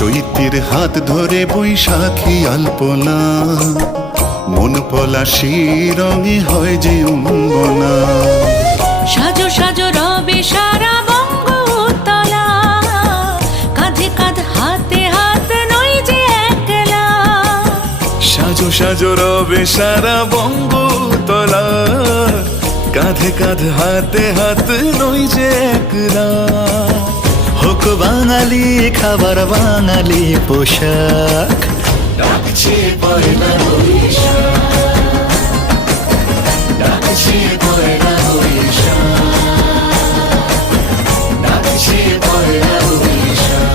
চৈত্রের হাত ধরে বৈশাখী আলপনা, মন পলাশি রঙে হয় যে অঙ্গনা। সাজো সাজো রবে সারা বঙ্গতলা, কাঁধে কাঁধ হাতে হাত নই যে একলা। সাজো সাজো রবে সারা বঙ্গতলা, কাঁধে কাঁধ হাতে হাত নই যে একলা। হোক বাঙালি খাবার বাঙালি পোশাক, ডাকছে পয়লা বৈশাখ, ডাকছে পয়লা বৈশাখ, ডাকছে পয়লা বৈশাখ।